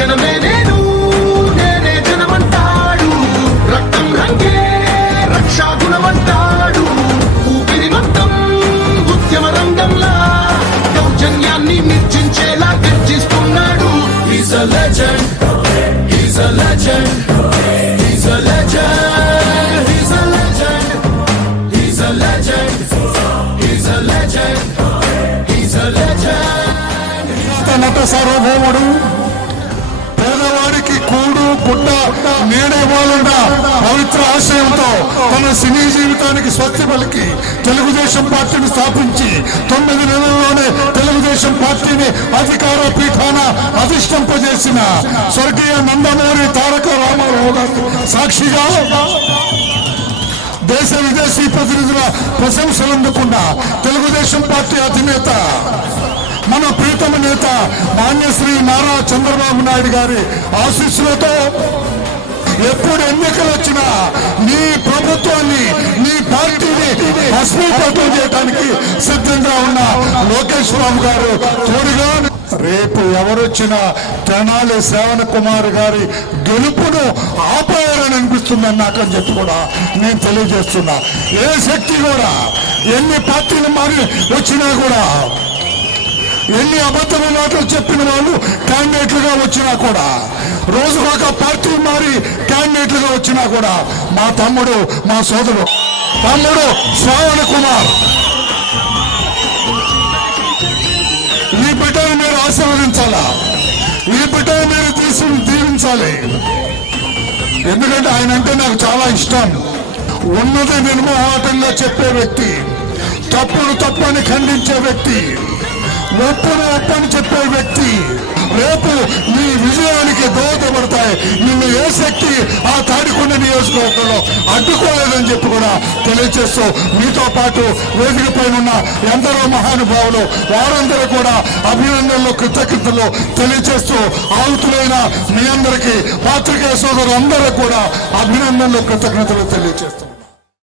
జనమే నేను నేనే జనమంటాడు, రక్తం రంగే రక్షా గుణమంటాడు, ఊపిరి మొత్తం ఉద్యమ రంగంలా దౌర్జన్యాన్ని నిర్జించేలా గర్జిస్తున్నాడు. He's a legend, he's a legend, he's a legend, he's a legend, he's a legend, he's a legend, he's a legend. నట సార్వభౌముడు, పేదవాడికి కూడు గుడ్డ నేడేవాళ్ళ పవిత్ర ఆశయంతో తన సినీ జీవితానికి స్వస్తి పలికి తెలుగుదేశం పార్టీని స్థాపించి 9 నెలల్లోనే తెలుగుదేశం పార్టీని అధికార పీఠాన అధిష్టింపజేసిన స్వర్గీయ నందమూరి తారక రామారావు గారి సాక్షిగా దేశ విదేశీ ప్రతినిధుల ప్రశంసలు అందుకున్న తెలుగుదేశం పార్టీ అధినేత మన ప్రీతమ నేత మాన్యశ్రీ నారా చంద్రబాబు నాయుడు గారి ఆశీస్సులతో ఎప్పుడు ఎన్నికలు వచ్చినా నీ ప్రభుత్వాన్ని నీ పార్టీని భస్మీపతం చేయడానికి సిద్ధంగా ఉన్న లోకేష్ బాబు గారు తోడుగా రేపు ఎవరొచ్చినా తెనాలి శ్రావణ కుమార్ గారి గెలుపును ఆపారని అనిపిస్తుందని నాకని చెప్పి కూడా నేను తెలియజేస్తున్నా. ఏ శక్తి కూడా ఎన్ని పార్టీలు మారి వచ్చినా కూడా, ఎన్ని అబద్ధమైన మాటలు చెప్పిన వాళ్ళు క్యాండిడేట్లుగా వచ్చినా కూడా, రోజుకొక పార్టీ మారి క్యాండిడేట్లుగా వచ్చినా కూడా మా తమ్ముడు, మా సోదరుడు తమ్ముడు శ్రావణ కుమార్, ఈ బిడ్డను మీరు ఆశీర్వదించాలా, ఈ బిడ్డను మీరు దీవించాలి. ఎందుకంటే ఆయన అంటే నాకు చాలా ఇష్టం. ఉన్నది నిర్మోహాటంగా చెప్పే వ్యక్తి, తప్పును తప్పని ఖండించే వ్యక్తి, ఒప్పును ఒప్పని చెప్పే వ్యక్తి. రేపు నీ విజయానికి దోహదపడతాయి. నిన్ను ఏ శక్తి ఆ తాడికొండ నియోజకవర్గంలో అడ్డుకోలేదని చెప్పి కూడా తెలియజేస్తూ, మీతో పాటు వేదిక పైన ఉన్న ఎందరో మహానుభావులు వారందరూ కూడా అభినందనలు కృతజ్ఞతలు తెలియజేస్తూ, ఆహుతులైన మీ అందరికీ పాత్రికేయ సోదరులు అందరూ కూడా అభినందనలు కృతజ్ఞతలు తెలియజేస్తాం.